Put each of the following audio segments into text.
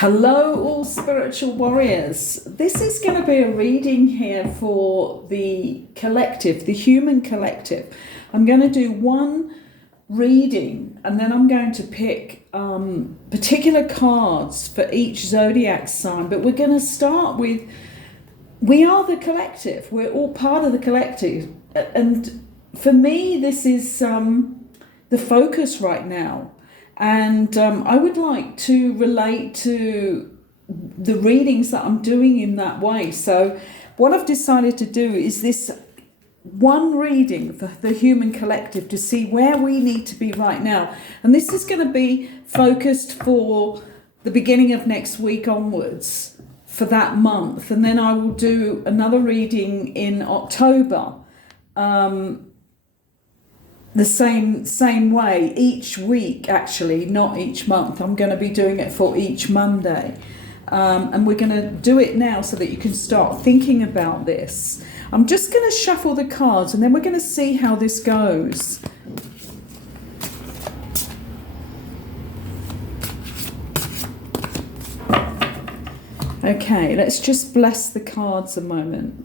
Hello, all spiritual warriors. This is going to be a reading here for the collective, the human collective. I'm going to do one reading and then I'm going to pick particular cards for each zodiac sign. But we're going to start with, we are the collective. We're all part of the collective. And for me, this is the focus right now. And I would like to relate to the readings that I'm doing in that way. So what I've decided to do is this one reading for the human collective to see where we need to be right now. And this is going to be focused for the beginning of next week onwards for that month. And then I will do another reading in October. The same way each week, actually, not each month. I'm going to be doing it for each Monday. And we're going to do it now so that you can start thinking about this. I'm just going to shuffle the cards and then we're going to see how this goes. Okay, let's just bless the cards a moment.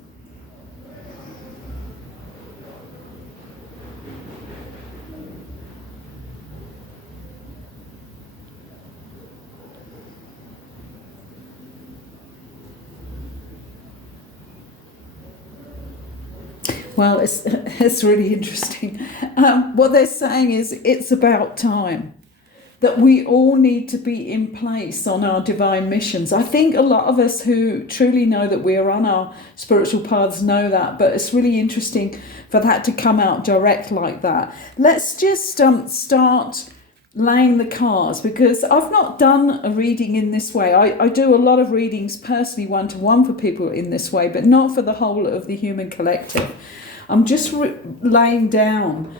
Well, it's really interesting. What they're saying is it's about time that we all need to be in place on our divine missions. I think a lot of us who truly know that we are on our spiritual paths know that, but it's really interesting for that to come out direct like that. Let's just start laying the cards, because I've not done a reading in this way. I do a lot of readings personally one-to-one for people in this way, but not for the whole of the human collective. I'm just laying down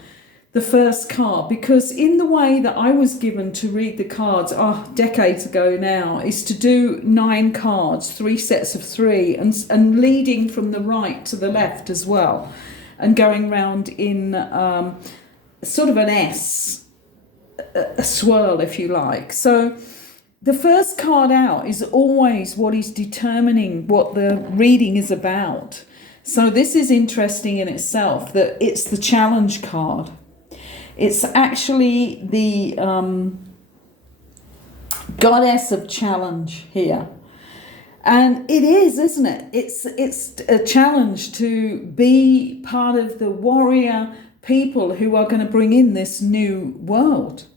the first card, because in the way that I was given to read the cards decades ago now is to do 9 cards, 3 sets of 3, and leading from the right to the left as well, and going round in sort of an S, a swirl if you like. So the first card out is always what is determining what the reading is about. So this is interesting in itself, that it's the challenge card. It's actually the goddess of challenge here. And it is, isn't it? It's a challenge to be part of the warrior people who are going to bring in this new world.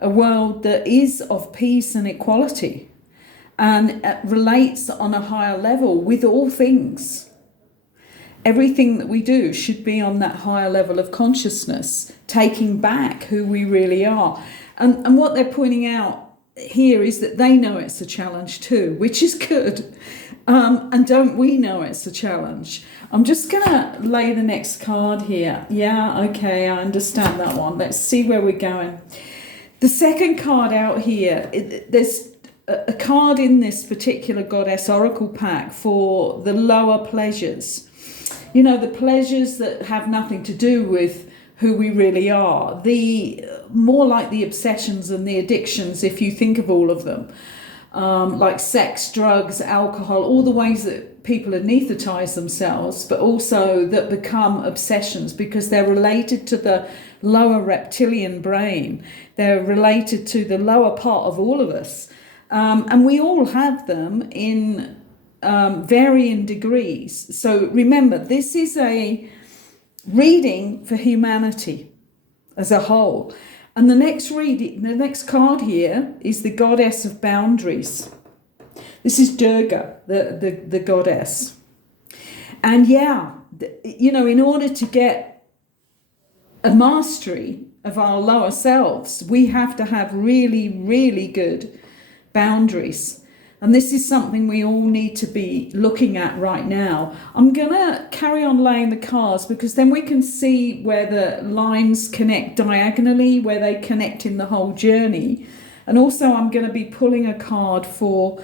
A world that is of peace and equality and relates on a higher level with all things. Everything that we do should be on that higher level of consciousness, taking back who we really are. And what they're pointing out here is that they know it's a challenge too, which is good. And don't we know it's a challenge? I'm just going to lay the next card here. Yeah, okay, I understand that one. Let's see where we're going. The second card out here, there's a card in this particular goddess oracle pack for the lower pleasures. You know, the pleasures that have nothing to do with who we really are. The more like the obsessions and the addictions, if you think of all of them, like sex, drugs, alcohol, all the ways that people anesthetize themselves, but also that become obsessions because they're related to the lower reptilian brain. They're related to the lower part of all of us. And we all have them in varying degrees. So remember, this is a reading for humanity as a whole. And the next card here is the goddess of boundaries. This is Durga, the goddess. And in order to get a mastery of our lower selves, we have to have really, really good boundaries. And this is something we all need to be looking at right now. I'm going to carry on laying the cards because then we can see where the lines connect diagonally, where they connect in the whole journey. And also I'm going to be pulling a card for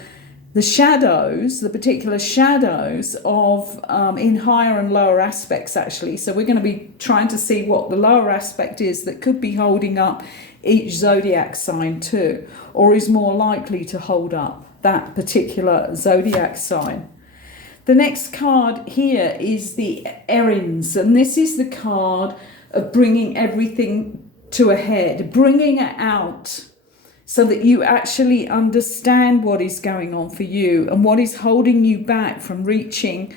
the shadows, the particular shadows of in higher and lower aspects actually. So we're going to be trying to see what the lower aspect is that could be holding up each zodiac sign too, or is more likely to hold up that particular zodiac sign. The next card here is the Errands, and this is the card of bringing everything to a head, bringing it out so that you actually understand what is going on for you and what is holding you back from reaching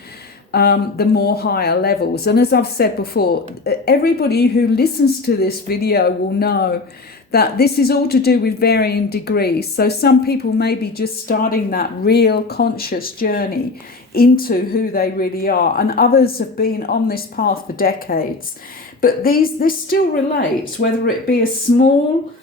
the more higher levels. And as I've said before, everybody who listens to this video will know that this is all to do with varying degrees. So some people may be just starting that real conscious journey into who they really are, and others have been on this path for decades. But this still relates, whether it be a small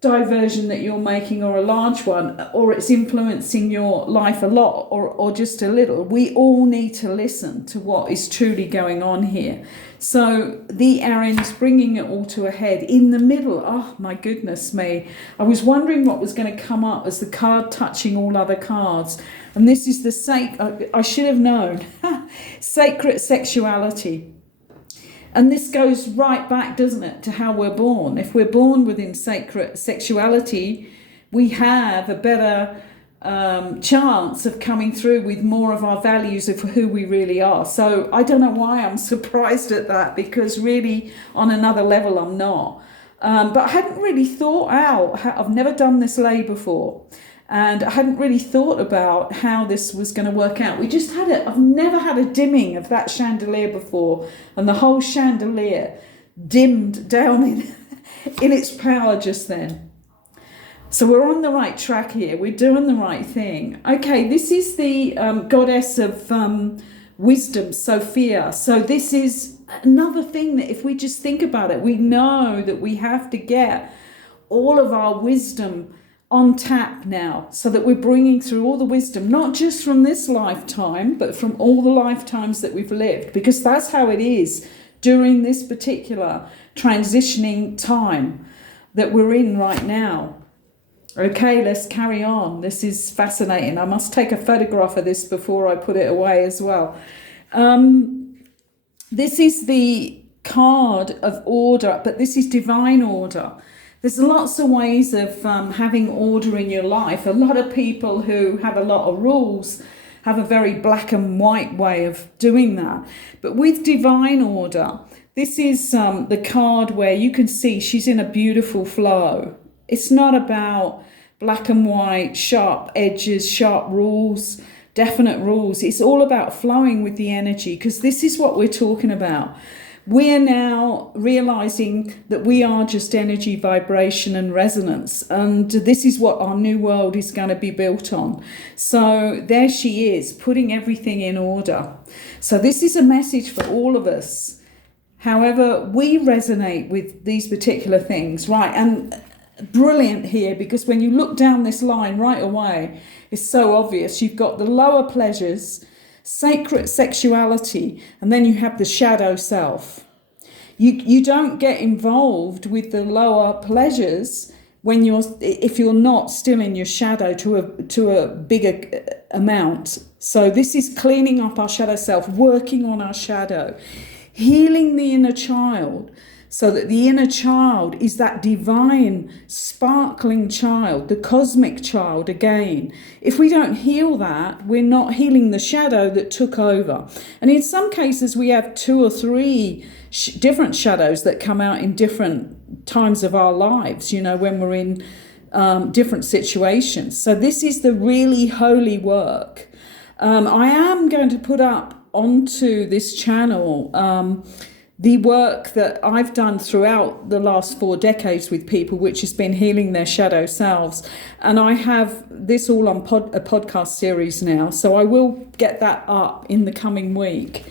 diversion that you're making or a large one, or it's influencing your life a lot or just a little. We all need to listen to what is truly going on here. So the Errands, bringing it all to a head. In the middle, oh my goodness me, I was wondering what was going to come up as the card touching all other cards, and this is the I should have known sacred sexuality. And this goes right back, doesn't it, to how we're born. If we're born within sacred sexuality, we have a better chance of coming through with more of our values of who we really are. So I don't know why I'm surprised at that, because really on another level I'm not. But I hadn't really thought out, I've never done this lay before. And I hadn't really thought about how this was going to work out. We just had I've never had a dimming of that chandelier before. And the whole chandelier dimmed down in its power just then. So we're on the right track here. We're doing the right thing. Okay, this is the goddess of wisdom, Sophia. So this is another thing that if we just think about it, we know that we have to get all of our wisdom on tap now, so that we're bringing through all the wisdom, not just from this lifetime, but from all the lifetimes that we've lived, because that's how it is during this particular transitioning time that we're in right now. Okay, let's carry on. This is fascinating. I must take a photograph of this before I put it away as well. This is the card of order, but this is divine order. There's lots of ways of having order in your life. A lot of people who have a lot of rules have a very black and white way of doing that. But with divine order, this is the card where you can see she's in a beautiful flow. It's not about black and white, sharp edges, sharp rules, definite rules. It's all about flowing with the energy, because this is what we're talking about. We're now realizing that we are just energy, vibration and resonance. And this is what our new world is going to be built on. So there she is, putting everything in order. So this is a message for all of us. However, we resonate with these particular things, right? And brilliant here, because when you look down this line right away, it's so obvious. You've got the lower pleasures, sacred sexuality, and then you have the shadow self. You don't get involved with the lower pleasures if you're not still in your shadow to a bigger amount. So this is cleaning up our shadow self, working on our shadow, healing the inner child, so that the inner child is that divine, sparkling child, the cosmic child again. If we don't heal that, we're not healing the shadow that took over. And in some cases, we have 2 or 3 different shadows that come out in different times of our lives, when we're in different situations. So this is the really holy work. I am going to put up onto this channel the work that I've done throughout the last 4 decades with people, which has been healing their shadow selves. And I have this all on a podcast series now, so I will get that up in the coming week.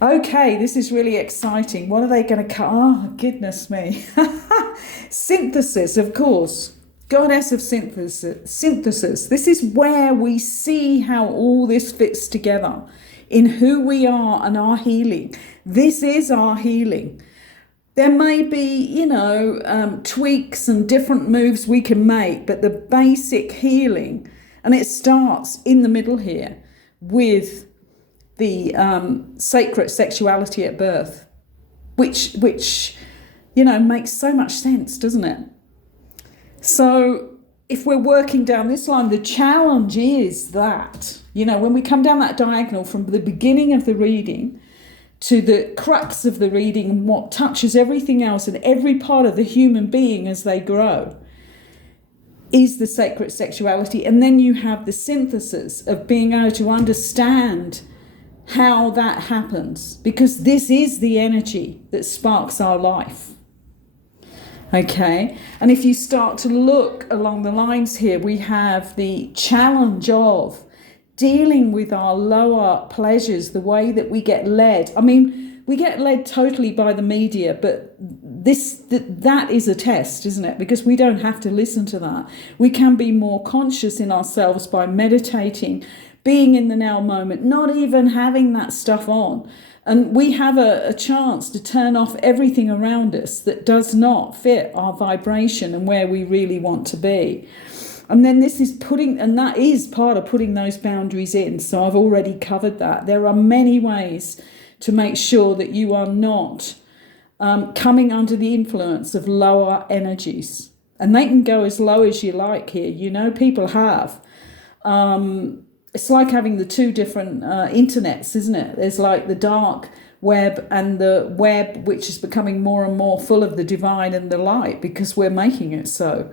Okay, this is really exciting. What are they going to cut? Oh, goodness me. Synthesis, of course. Goddess of synthesis. This is where we see how all this fits together in who we are and our healing. This is our healing. There may be, tweaks and different moves we can make, but the basic healing, and it starts in the middle here with the sacred sexuality at birth, which makes so much sense, doesn't it? So if we're working down this line, the challenge is that, when we come down that diagonal from the beginning of the reading to the crux of the reading and what touches everything else and every part of the human being as they grow, is the sacred sexuality. And then you have the synthesis of being able to understand how that happens, because this is the energy that sparks our life. Okay, and if you start to look along the lines here, we have the challenge of dealing with our lower pleasures, the way that we get led. I mean, we get led totally by the media, but that is a test, isn't it? Because we don't have to listen to that. We can be more conscious in ourselves by meditating, being in the now moment, not even having that stuff on. And we have a chance to turn off everything around us that does not fit our vibration and where we really want to be. And then that is part of putting those boundaries in. So I've already covered that. There are many ways to make sure that you are not coming under the influence of lower energies. And they can go as low as you like here. People have. It's like having the two different internets, isn't it? There's like the dark web and the web, which is becoming more and more full of the divine and the light because we're making it so.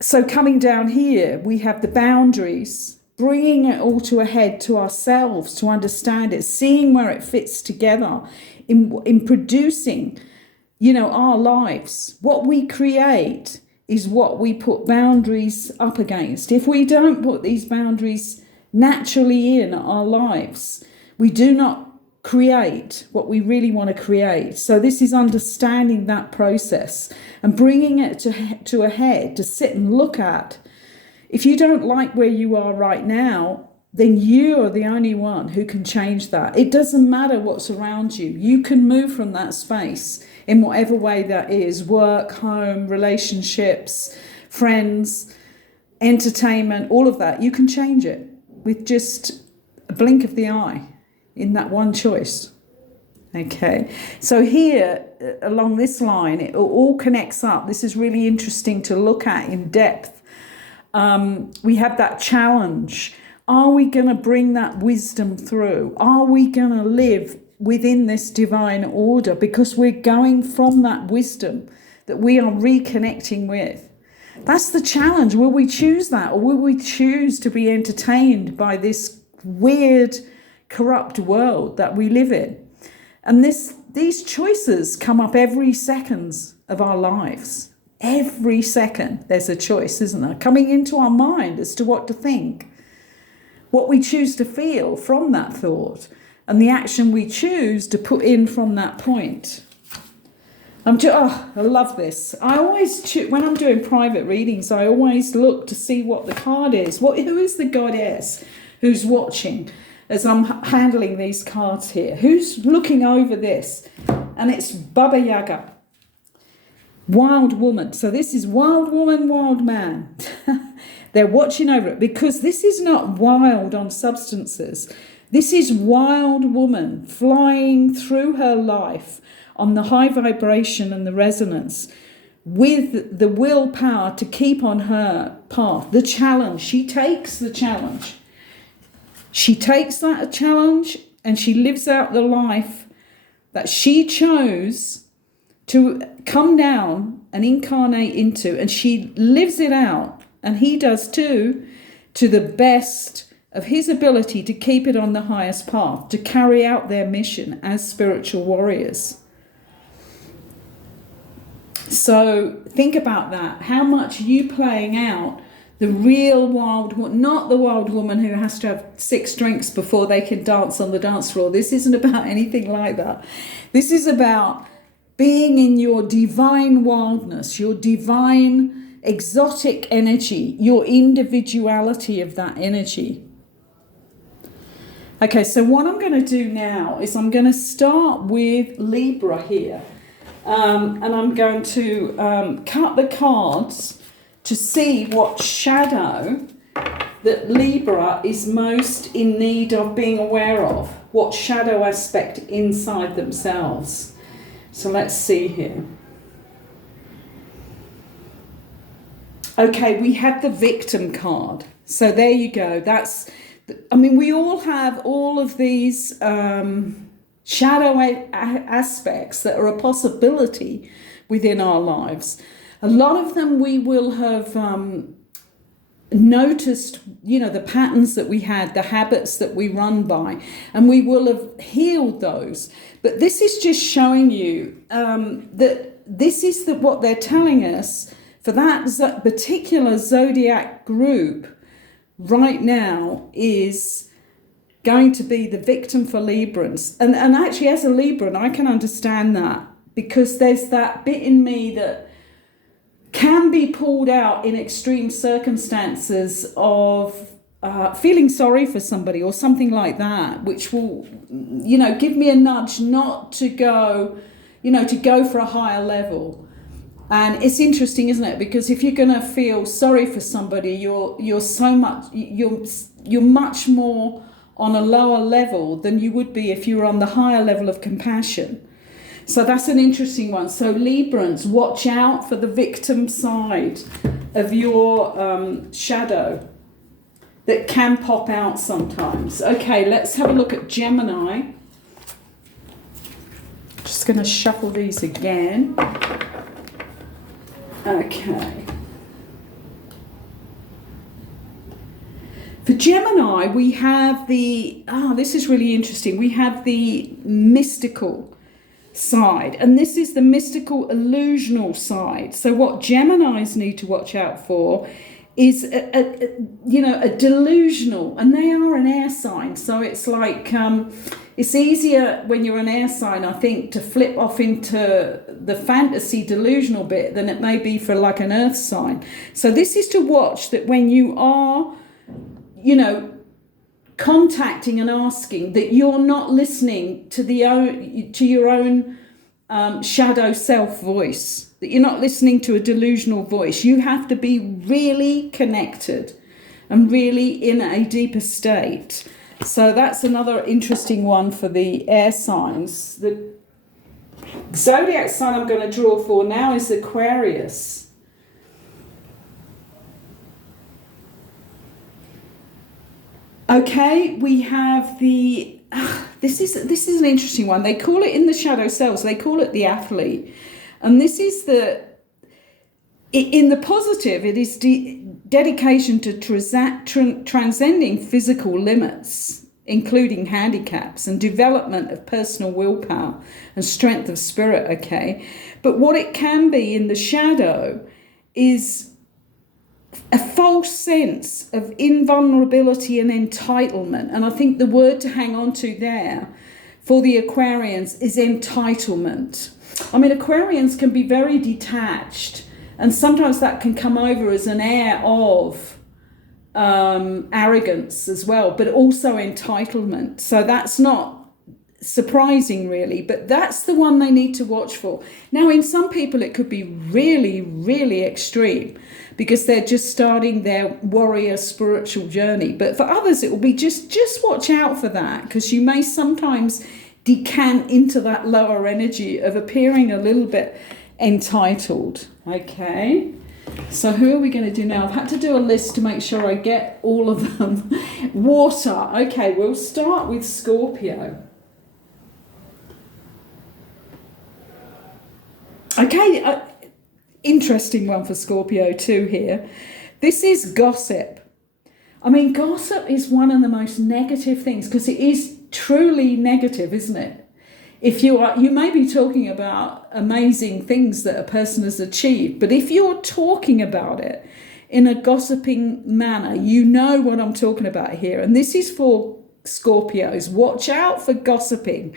So coming down here, we have the boundaries, bringing it all to a head to ourselves to understand it, seeing where it fits together in producing, our lives. What we create is what we put boundaries up against. If we don't put these boundaries naturally in our lives, we do not create what we really want to create. So this is understanding that process and bringing it to a head to sit and look at. If you don't like where you are right now, then you are the only one who can change that. It doesn't matter what's around you. You can move from that space in whatever way that is: work, home, relationships, friends, entertainment, all of that. You can change it with just a blink of the eye in that one choice. Okay, so here along this line, it all connects up. This is really interesting to look at in depth. We have that challenge. Are we going to bring that wisdom through? Are we going to live within this divine order? Because we're going from that wisdom that we are reconnecting with. That's the challenge. Will we choose that, or will we choose to be entertained by this weird, corrupt world that we live in? And these choices come up every second of our lives. Every second there's a choice, isn't there? Coming into our mind as to what to think, what we choose to feel from that thought, and the action we choose to put in from that point. I love this. I always, when I'm doing private readings, I always look to see what the card is. Who is the goddess who's watching as I'm handling these cards here? Who's looking over this? And it's Baba Yaga. Wild woman. So this is wild woman, wild man. They're watching over it, because this is not wild on substances. This is wild woman flying through her life on the high vibration and the resonance with the willpower to keep on her path. The challenge. She takes the challenge. She takes that challenge and she lives out the life that she chose to come down and incarnate into, and she lives it out, and he does too, to the best of his ability to keep it on the highest path, to carry out their mission as spiritual warriors. So think about that. How much are you playing out the real wild woman, not the wild woman who has to have 6 drinks before they can dance on the dance floor. This isn't about anything like that. This is about being in your divine wildness, your divine exotic energy, your individuality of that energy. Okay, so what I'm going to do now is I'm going to start with Libra here. And I'm going to cut the cards to see what shadow that Libra is most in need of being aware of, what shadow aspect inside themselves. So let's see here. Okay, we have the victim card. So there you go. We all have all of these shadow aspects that are a possibility within our lives. A lot of them we will have noticed, the patterns that we had, the habits that we run by, and we will have healed those. But this is just showing you that this is what they're telling us for that particular zodiac group right now is going to be the victim for Librans. And actually, as a Libran, I can understand that, because there's that bit in me that can be pulled out in extreme circumstances of feeling sorry for somebody or something like that, which will, give me a nudge not to go, to go for a higher level. And it's interesting, isn't it? Because if you're going to feel sorry for somebody, you're much more on a lower level than you would be if you were on the higher level of compassion. So that's an interesting one. So Librans, watch out for the victim side of your shadow that can pop out sometimes. Okay, let's have a look at Gemini. Just going to shuffle these again. Okay. For Gemini, we have this is really interesting. We have the mystical side, and this is the mystical illusional side. So what Geminis need to watch out for is a delusional, and they are an air sign. So it's like it's easier when you're an air sign, I think, to flip off into the fantasy delusional bit than it may be for like an earth sign. So this is to watch that when you are, contacting and asking, that you're not listening to your own shadow self voice, that you're not listening to a delusional voice. You have to be really connected and really in a deeper state. So that's another interesting one for the air signs. The zodiac sign I'm going to draw for now is Aquarius. Okay, we have this is an interesting one. They call it in the shadow selves, they call it the athlete. And this is in the positive, it is dedication to transcending physical limits, including handicaps, and development of personal willpower and strength of spirit, okay? But what it can be in the shadow is a false sense of invulnerability and entitlement. And I think the word to hang on to there for the Aquarians is entitlement. Aquarians can be very detached, and sometimes that can come over as an air of arrogance as well, but also entitlement. So that's not surprising, really, but that's the one they need to watch for. Now, in some people, it could be really, really extreme because they're just starting their warrior spiritual journey. But for others, it will be just watch out for that, because you may sometimes decant into that lower energy of appearing a little bit entitled. Okay, so who are we going to do now? I've had to do a list to make sure I get all of them. Water. Okay, we'll start with Scorpio. Okay, interesting one for Scorpio too here. This is gossip. Gossip is one of the most negative things, because it is truly negative, isn't it? If you may be talking about amazing things that a person has achieved, but if you're talking about it in a gossiping manner, you know what I'm talking about here. And this is for Scorpios. Watch out for gossiping,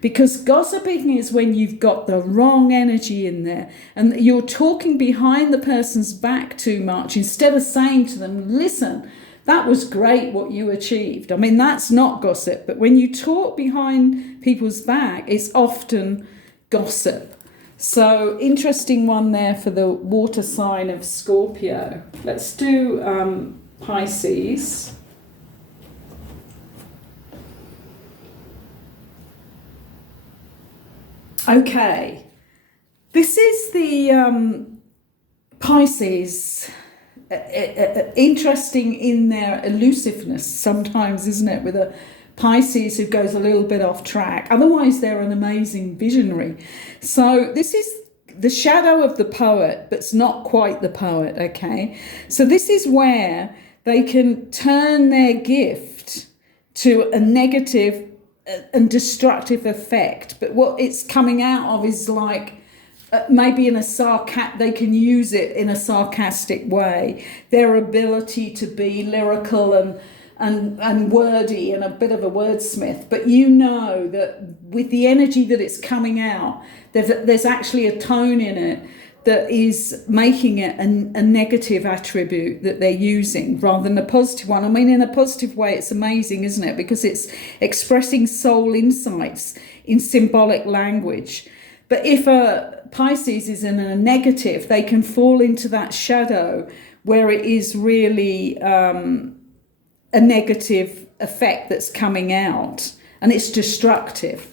because gossiping is when you've got the wrong energy in there and you're talking behind the person's back too much, instead of saying to them, listen, that was great what you achieved. That's not gossip, but when you talk behind people's back, it's often gossip. So interesting one there for the water sign of Scorpio. Let's do Pisces. Okay, This is the Pisces. Interesting in their elusiveness sometimes, isn't it? With a Pisces who goes a little bit off track. Otherwise, they're an amazing visionary. So this is the shadow of the poet, but it's not quite the poet, okay? So this is where they can turn their gift to a negative and destructive effect. But what it's coming out of is like, maybe in a they can use it in a sarcastic way. Their ability to be lyrical and wordy and a bit of a wordsmith, but you know that with the energy that it's coming out, there's actually a tone in it that is making it a negative attribute that they're using rather than a positive one. I mean, in a positive way, it's amazing, isn't it? Because it's expressing soul insights in symbolic language. But if a Pisces is in a negative, they can fall into that shadow where it is really a negative effect that's coming out, and it's destructive.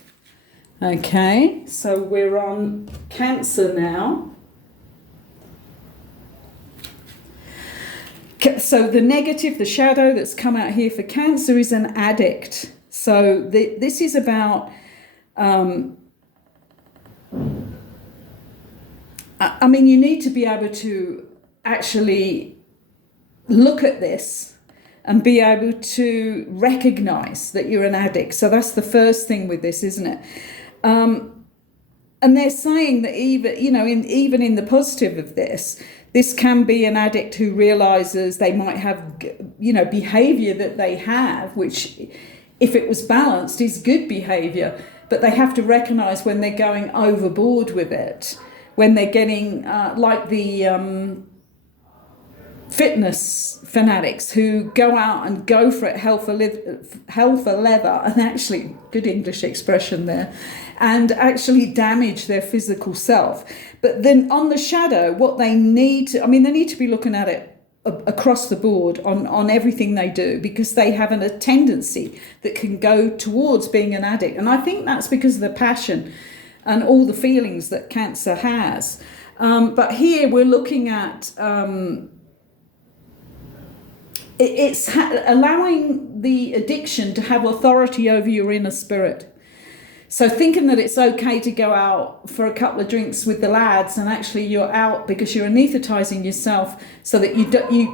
Okay, so we're on Cancer now. So the negative, the shadow that's come out here for Cancer is an addict. So this is about, I mean, you need to be able to actually look at this and be able to recognize that you're an addict. So that's the first thing with this, isn't it? And they're saying that even in the positive of this can be an addict who realizes they might have, behavior that they have, which if it was balanced is good behavior, but they have to recognize when they're going overboard with it, when they're getting like the fitness fanatics who go out and go for it hell for leather, and actually, good English expression there, and actually damage their physical self. But then on the shadow, what they need to be looking at it across the board on everything they do, because they have a tendency that can go towards being an addict. And I think that's because of the passion and all the feelings that Cancer has. But here we're looking at it's allowing the addiction to have authority over your inner spirit. So thinking that it's okay to go out for a couple of drinks with the lads, and actually you're out because you're anesthetizing yourself so that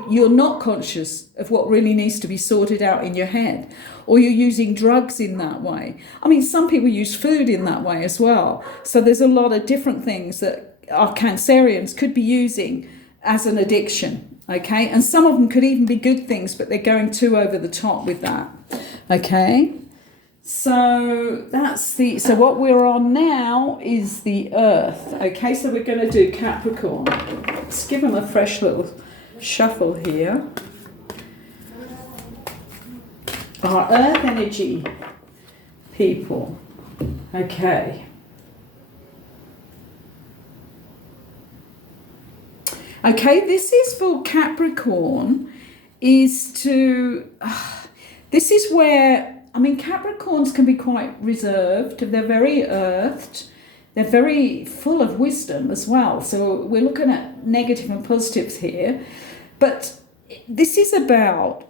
you're not conscious of what really needs to be sorted out in your head, or you're using drugs in that way. I mean, some people use food in that way as well. So there's a lot of different things that our Cancerians could be using as an addiction. Okay, and some of them could even be good things, but they're going too over the top with that. Okay, so so what we're on now is the Earth. Okay, so we're going to do Capricorn. Let's give them a fresh little shuffle here. Our Earth energy people. Okay. Okay, this is for Capricorn, this is where, Capricorns can be quite reserved, they're very earthed, they're very full of wisdom as well. So we're looking at negative and positives here, but this is about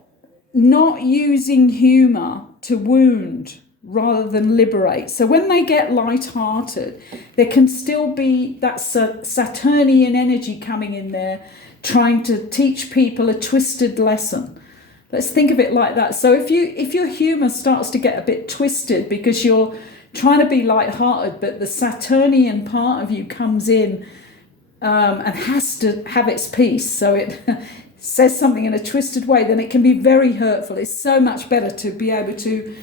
not using humour to wound rather than liberate. So when they get light-hearted, there can still be that Saturnian energy coming in there, trying to teach people a twisted lesson. Let's think of it like that. So if your humour starts to get a bit twisted because you're trying to be light-hearted, but the Saturnian part of you comes in and has to have its piece, so it says something in a twisted way, then it can be very hurtful. It's so much better to be able to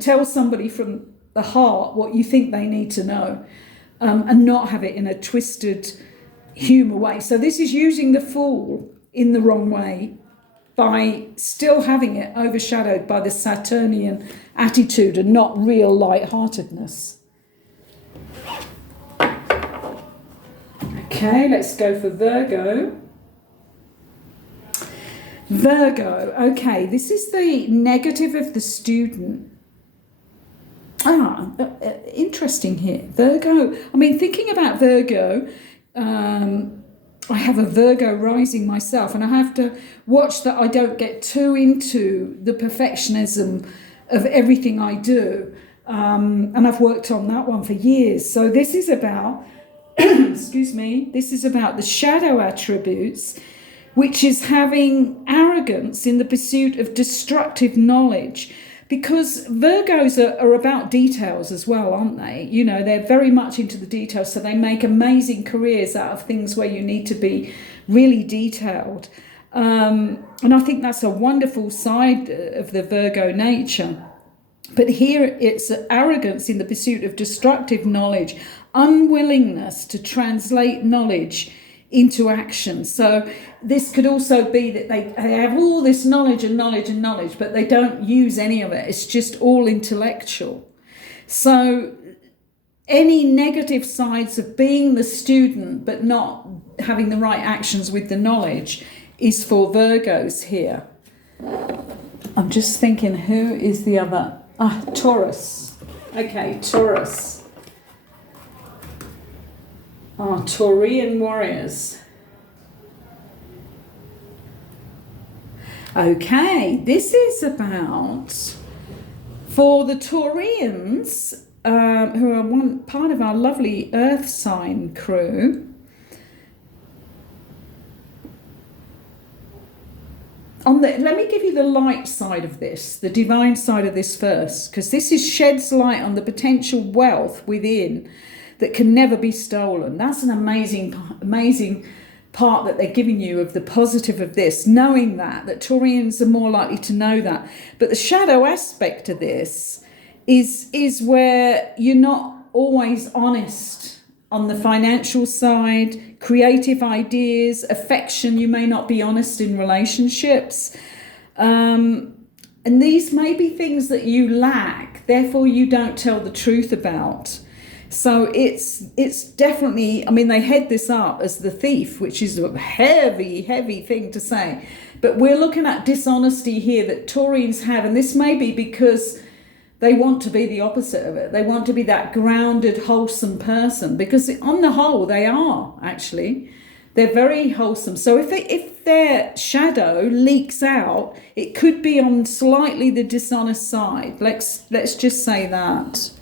tell somebody from the heart what you think they need to know, and not have it in a twisted humour way. So this is using the Fool in the wrong way by still having it overshadowed by the Saturnian attitude and not real light-heartedness. Okay, let's go for Virgo. Virgo, okay, this is the negative of the student. interesting here. Virgo, I mean, thinking about Virgo, I have a Virgo rising myself, and I have to watch that I don't get too into the perfectionism of everything I do. And I've worked on that one for years. So this is about, excuse me, this is about the shadow attributes, which is having arrogance in the pursuit of destructive knowledge. Because Virgos are about details as well, aren't they? You know, they're very much into the details, so they make amazing careers out of things where you need to be really detailed. And I think that's a wonderful side of the Virgo nature. But here it's arrogance in the pursuit of destructive knowledge, unwillingness to translate knowledge into action. So this could also be that they have all this knowledge and knowledge and knowledge, but they don't use any of it. It's just all intellectual. So any negative sides of being the student but not having the right actions with the knowledge is for Virgos here. I'm just thinking, who is the other? Taurus. Okay, Taurus. Taurian warriors. Okay, this is about, for the Taurians, who are one part of our lovely Earth sign crew. Let me give you the light side of this, the divine side of this first, because this sheds light on the potential wealth within that can never be stolen. That's an amazing part that they're giving you of the positive of this, knowing that Taurians are more likely to know that. But the shadow aspect of this is where you're not always honest on the financial side, creative ideas, affection. You may not be honest in relationships. And these may be things that you lack, therefore you don't tell the truth about. So it's definitely, I mean, they head this up as the thief, which is a heavy, heavy thing to say. But we're looking at dishonesty here that Taurians have, and this may be because they want to be the opposite of it. They want to be that grounded, wholesome person, because on the whole, they are, actually. They're very wholesome. So if their shadow leaks out, it could be on slightly the dishonest side. Let's just say that.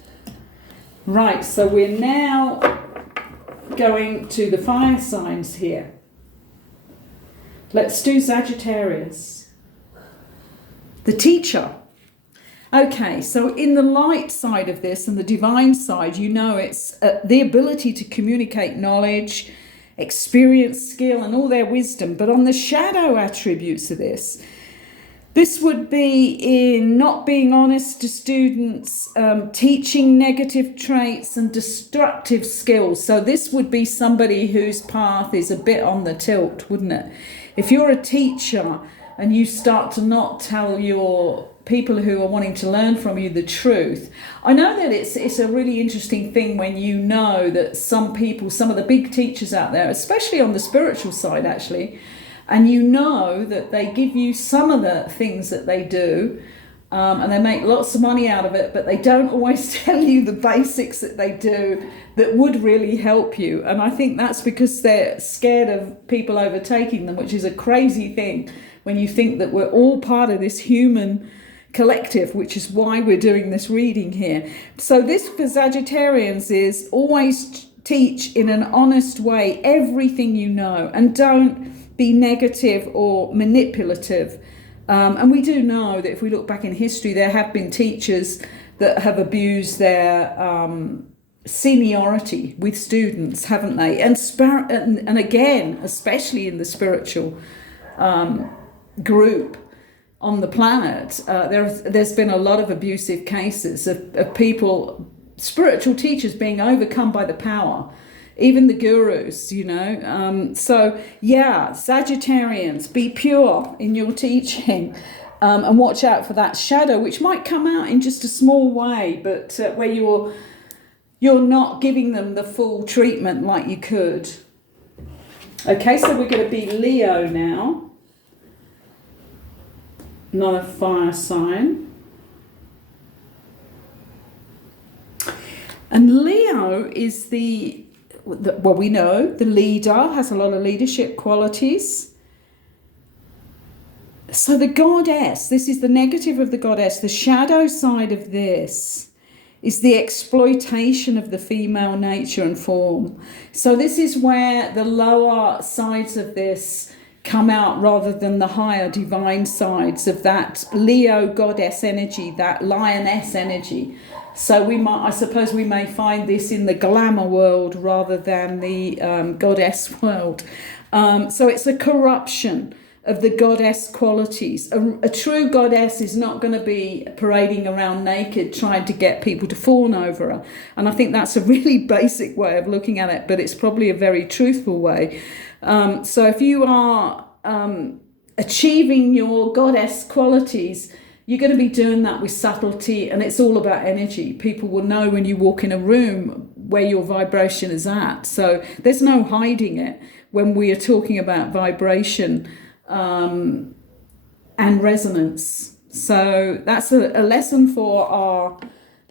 Right, so we're now going to the fire signs here. Let's do Sagittarius. The teacher. Okay, so in the light side of this and the divine side, you know, it's the ability to communicate knowledge, experience, skill, and all their wisdom. But on the shadow attributes of this would be in not being honest to students, teaching negative traits and destructive skills. So this would be somebody whose path is a bit on the tilt, wouldn't it? If you're a teacher and you start to not tell your people who are wanting to learn from you the truth. I know that it's a really interesting thing when you know that some people, some of the big teachers out there, especially on the spiritual side actually, and you know that they give you some of the things that they do, and they make lots of money out of it, but they don't always tell you the basics that they do that would really help you. And I think that's because they're scared of people overtaking them, which is a crazy thing when you think that we're all part of this human collective, which is why we're doing this reading here. So this for Sagittarians is always teach in an honest way everything you know, and don't be negative or manipulative. And we do know that if we look back in history, there have been teachers that have abused their seniority with students, haven't they? And again, especially in the spiritual group on the planet, there's been a lot of abusive cases of people, spiritual teachers being overcome by the power, even the gurus, you know. So yeah, Sagittarians, be pure in your teaching, and watch out for that shadow, which might come out in just a small way, but where you're not giving them the full treatment like you could. Okay, so we're going to be Leo now. Not a fire sign. And Leo is well, we know the leader, has a lot of leadership qualities. So the goddess, this is the negative of the goddess. The shadow side of this is the exploitation of the female nature and form. So this is where the lower sides of this come out rather than the higher divine sides of that Leo goddess energy, that lioness energy. So I suppose we may find this in the glamour world rather than the goddess world. So it's a corruption of the goddess qualities. A true goddess is not going to be parading around naked trying to get people to fawn over her. And I think that's a really basic way of looking at it, but it's probably a very truthful way. So if you are achieving your goddess qualities, you're going to be doing that with subtlety, and it's all about energy. People will know when you walk in a room where your vibration is at. So there's no hiding it when we are talking about vibration and resonance. So that's a lesson for our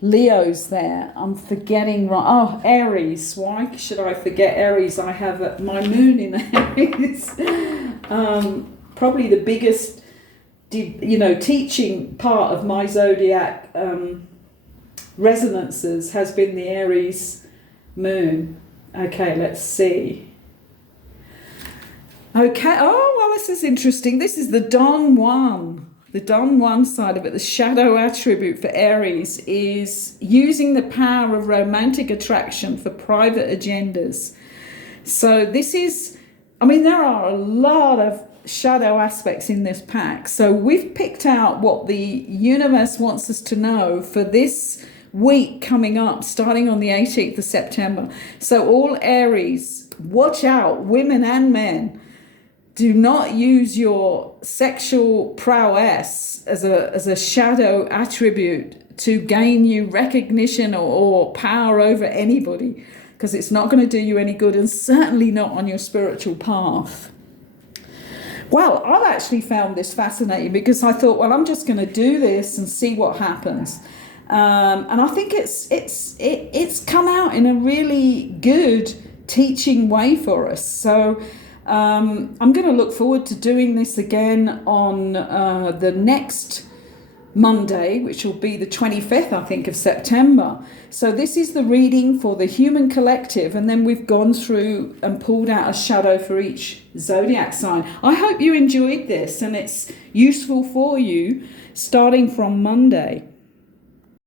Leos there. I'm forgetting, Aries. Why should I forget Aries? I have my moon in Aries. Probably the biggest teaching part of my zodiac resonances has been the Aries moon. Okay, let's see. Okay, well, this is interesting. This is the Don Juan. The Don Juan side of it, the shadow attribute for Aries, is using the power of romantic attraction for private agendas. So this is, there are a lot of shadow aspects in this pack. So we've picked out what the universe wants us to know for this week coming up, starting on the 18th of September. So all Aries, watch out, women and men. Do not use your sexual prowess as a shadow attribute to gain you recognition or power over anybody, because it's not going to do you any good, and certainly not on your spiritual path. Well, I've actually found this fascinating because I thought, well, I'm just going to do this and see what happens. And I think it's come out in a really good teaching way for us. So I'm going to look forward to doing this again on the next Monday, which will be the 25th, I think, of September. So this is the reading for the human collective, and then we've gone through and pulled out a shadow for each zodiac sign. I hope you enjoyed this and it's useful for you starting from Monday.